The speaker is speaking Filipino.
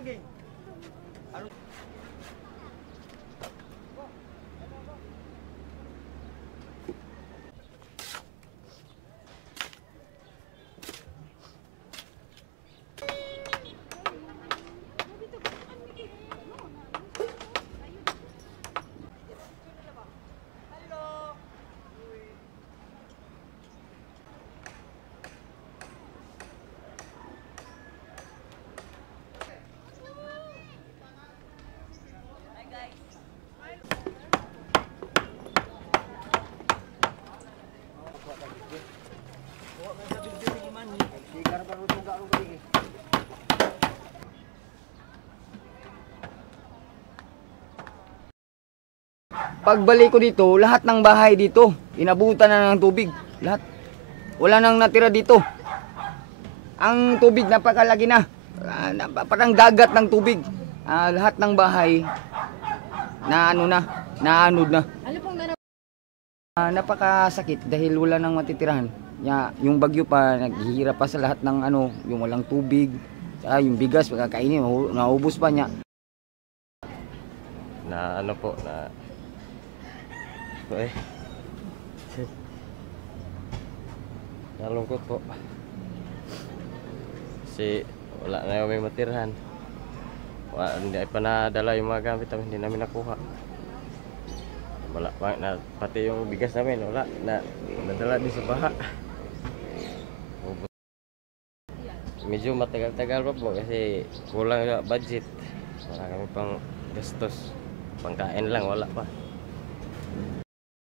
saging. Ano? Pagbalik ko dito, lahat ng bahay dito, inabutan na ng tubig. Lahat. Wala nang natira dito. Ang tubig napakalaki na. Parang dagat ng tubig. Lahat ng bahay na naanod na. Ano pong Napakasakit dahil wala nang matitirahan. Yung bagyo pa, naghihirap pa sa lahat ng yung walang tubig. Yung bigas, pagkakainin, naubos pa niya. Nalungkot po. Kasi wala na yung may matirhan. Hindi pa nadala yung mga gamit namin, hindi namin nakuha. Wala pa, pati yung bigas namin, wala. Nadala din sa baha. Medyo matagal-tagal pa po kasi kulang sa budget. Wala kami pang gastos. Pangkain lang, wala pa.